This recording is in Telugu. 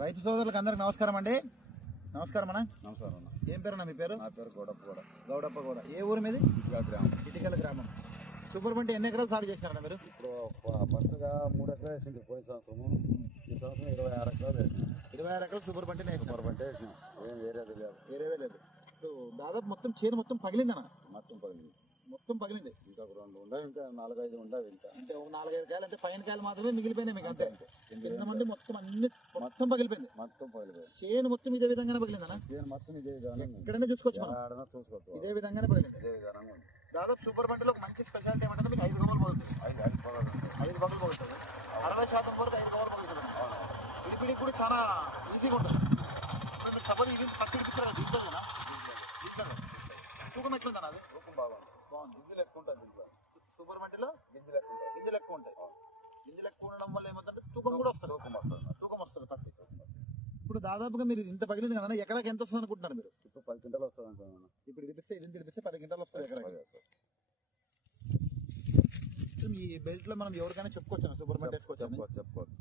రైతు సోదరులకు అందరికి నమస్కారం అండి. నమస్కారం అన్న. నమస్కారం అన్న. ఏం పేరు అన్న మీ పేరు? నా పేరు గౌడప్పగౌడ. గౌడప్పగౌడ. ఏ ఊరు మీది? ఇటుకల గ్రామం. ఇటికల గ్రామం. సూపర్ బండి ఎన్ని ఎకరాలు సాగు చేశారన్న మీరు? ఇప్పుడు ఫస్ట్గా 3 ఎకరాలు వేసింది పోయిన సంవత్సరము. ఈ సంవత్సరం 26 ఎకరాలు వేసినాం. 26 ఎకరాలు సూపర్ బండి సూపర్ బండి వేసినాం. ఏం వేరేది లేదు. వేరేదే లేదు. ఇప్పుడు దాదాపు మొత్తం చేను మొత్తం పగిలిందన్న. మొత్తం పడింది. మొత్తం పగిలింది. ఇంకా 2 ఉండవు, ఇంకా 4-5 ఉండవు. ఇంకా అంటే 4-5 కాయలు అంటే పైన కాయలు మాత్రమే మిగిలిపోయినాయి మీకు అంతే. కింద మంది మొత్తం అన్ని మొత్తం పగిలిపోయింది. మొత్తం పగిలిపోయింది. చేను మొత్తం ఇదే విధంగానే పగిలిందన్న. చేను మొత్తం ఇదే విధానం ఎక్కడైనా చూసుకోవచ్చు మనం. ఆడనా చూసుకోవచ్చు. ఇదే విధంగానే పగిలింది. ఇదే విధానంగా ఉంది. దాదాపు సూపర్ బండిలో ఒక మంచి స్పెషాలిటీ ఏమంటే మీకు 5 గమలు పోతుంది. 5 పగలు ఉంటాయి. 5 పగలు పోతుంది. 60% వరకు 5 గమలు పోతుంది. ఇడిపిడికి కూడా చాలా ఈజీగా ఉంటుంది. ఇప్పుడు మీరు సపోజ్ ఇది పచ్చి ఇడిపిస్తారు కదా, దీంట్లోనా? తూకం ఎట్లుందన్న అది? తూకం బాగుంది. గింజలు ఎక్కువ ఉంటుంది దీంట్లో. సూపర్ బండిలో గింజలు ఎక్కువ ఉంటాయి. గింజలు ఎక్కువ ఉంటాయి. గింజలు ఎక్కువ ఉండడం వల్ల ఏమవుతుందంటే తూకం కూడా వస్తుంది. తూకం వస్తుంది పత్తి. ఇప్పుడు దాదాపుగా మీరు ఇంత పగిలింది కదా, ఎకరాకి ఎంత వస్తుంది అనుకుంటున్నారు మీరు? ఇప్పుడు 10 క్వింటాలు వస్తుంది అనుకున్నాను. ఇప్పుడు ఇడిపిస్తే 10 క్వింటాలు వస్తుంది ఎకరాకి. ఈ బెల్ట్ లో మనం ఎవరికైనా చెప్పుకోవచ్చు సూపర్ బండి వేసుకోవచ్చు. చెప్పుకోవచ్చు.